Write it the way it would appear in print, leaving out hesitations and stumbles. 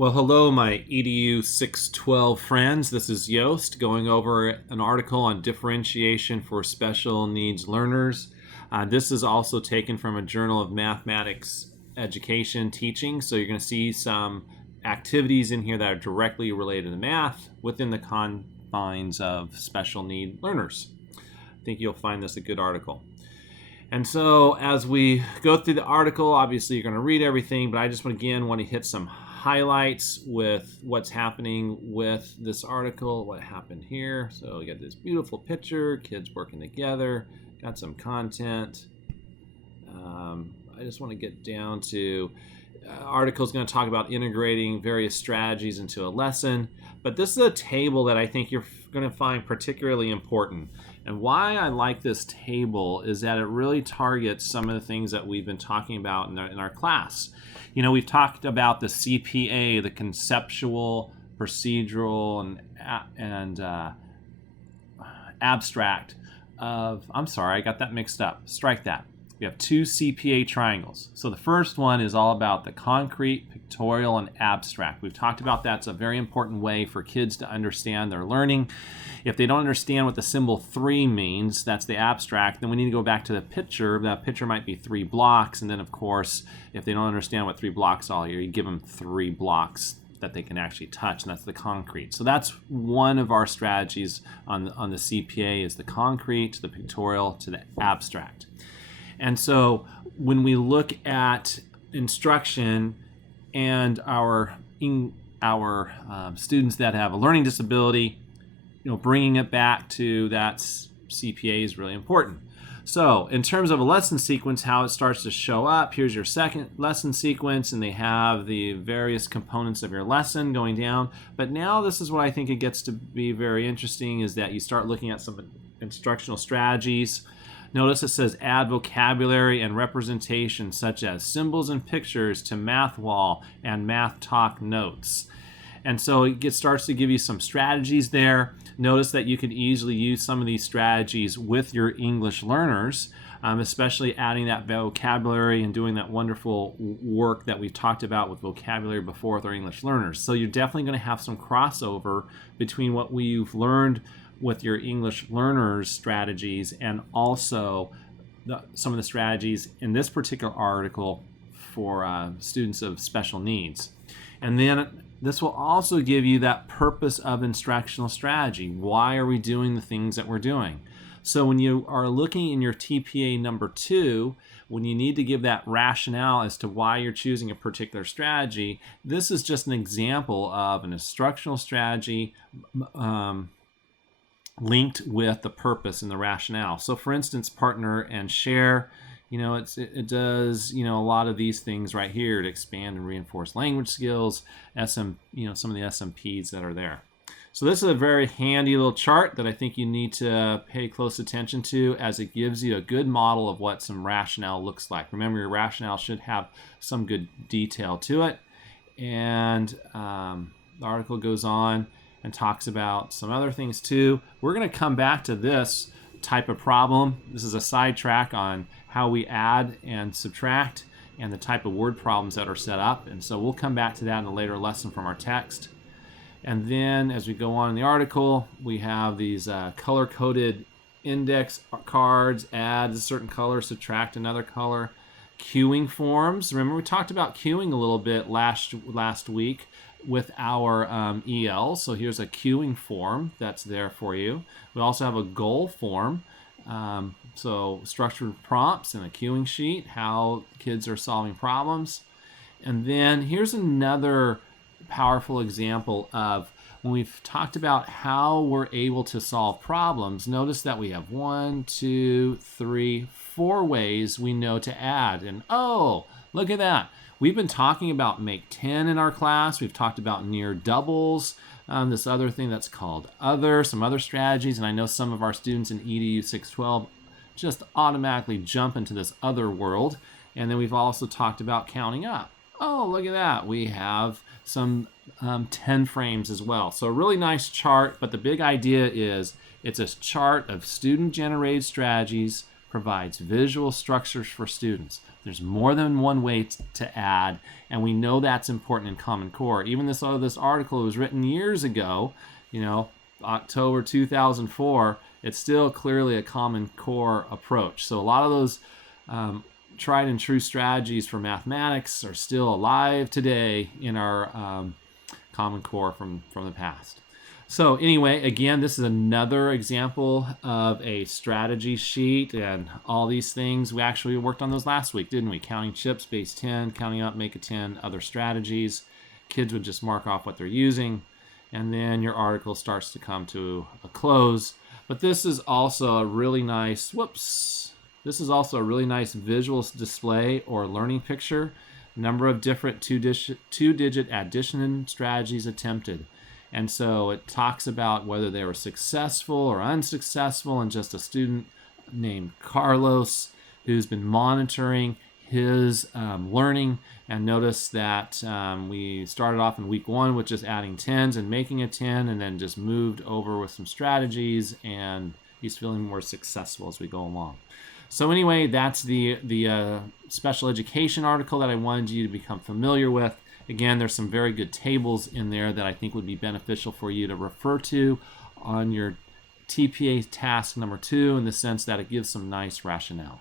Well, hello, my EDU 612 friends. This is Yost going over an article on differentiation for special needs learners. This is also taken from a Journal of Mathematics Education Teaching, so you're going to see some activities in here that are directly related to math within the confines of special need learners. I think you'll find this a good article. And so as we go through the article, obviously you're going to read everything, but I just want to hit some highlights with what's happening with this article, what happened here. So we got this beautiful picture, kids working together, got some content. I just want to get down to article is going to talk about integrating various strategies into a lesson, but this is a table that I think you're going to find particularly important. And why I like this table is that it really targets some of the things that we've been talking about in our class. You know, we've talked about the CPA, the conceptual, procedural, and abstract of, I'm sorry, I got that mixed up. Strike that. We have two CPA triangles. So the first one is all about the concrete, pictorial, and abstract. We've talked about that's a very important way for kids to understand their learning. If they don't understand what the symbol 3 means, that's the abstract, then we need to go back to the picture. That picture might be 3 blocks, and then of course, if they don't understand what 3 blocks are, you give them 3 blocks that they can actually touch, and that's the concrete. So that's one of our strategies on the CPA is the concrete to the pictorial to the abstract. And so when we look at instruction and our students that have a learning disability, bringing it back to that CPA is really important. So in terms of a lesson sequence, how it starts to show up, here's your second lesson sequence, and they have the various components of your lesson going down. But now this is what I think it gets to be very interesting, is that you start looking at some instructional strategies. Notice it says add vocabulary and representation such as symbols and pictures to math wall and math talk notes. And so it starts to give you some strategies there. Notice that you can easily use some of these strategies with your English learners, especially adding that vocabulary and doing that wonderful work that we've talked about with vocabulary before with our English learners. So you're definitely going to have some crossover between what we've learned with your English learners strategies and also some of the strategies in this particular article for students of special needs. And then this will also give you that purpose of instructional strategy. Why are we doing the things that we're doing? So when you are looking in your TPA number 2, when you need to give that rationale as to why you're choosing a particular strategy, this is just an example of an instructional strategy linked with the purpose and the rationale. So for instance, partner and share, it does, a lot of these things right here to expand and reinforce language skills, some of the SMPs that are there. So this is a very handy little chart that I think you need to pay close attention to, as it gives you a good model of what some rationale looks like. Remember, your rationale should have some good detail to it. And the article goes on and talks about some other things too. We're going to come back to this type of problem. This is a sidetrack on how we add and subtract and the type of word problems that are set up. And so we'll come back to that in a later lesson from our text. And then as we go on in the article, we have these color-coded index cards, add a certain color, subtract another color. Queuing forms. Remember, we talked about queuing a little bit last week with our EL. So here's a queuing form that's there for you. We also have a goal form. So structured prompts and a queuing sheet, how kids are solving problems. And then here's another powerful example of when we've talked about how we're able to solve problems. Notice that we have 1, 2, 3, 4 ways we know to add. And oh, look at that. We've been talking about make 10 in our class. We've talked about near doubles, this other thing that's called other, some other strategies. And I know some of our students in EDU 612 just automatically jump into this other world. And then we've also talked about counting up. Oh, look at that. We have some 10 frames as well. So a really nice chart, but the big idea is it's a chart of student-generated strategies provides visual structures for students. There's more than one way to add, and we know that's important in Common Core. Even this article was written years ago, October 2004, it's still clearly a Common Core approach. So a lot of those tried and true strategies for mathematics are still alive today in our Common Core from the past. So anyway, again, this is another example of a strategy sheet and all these things. We actually worked on those last week, didn't we? Counting chips, base 10, counting up, make a 10, other strategies. Kids would just mark off what they're using, and then your article starts to come to a close. But this is also a really nice, this is also a really nice visual display or learning picture. Number of different two-digit addition strategies attempted. And so it talks about whether they were successful or unsuccessful, and just a student named Carlos who's been monitoring his learning. And notice that we started off in week 1 with just adding 10s and making a 10, and then just moved over with some strategies, and he's feeling more successful as we go along. So anyway, that's the special education article that I wanted you to become familiar with. Again, there's some very good tables in there that I think would be beneficial for you to refer to on your TPA task number 2, in the sense that it gives some nice rationale.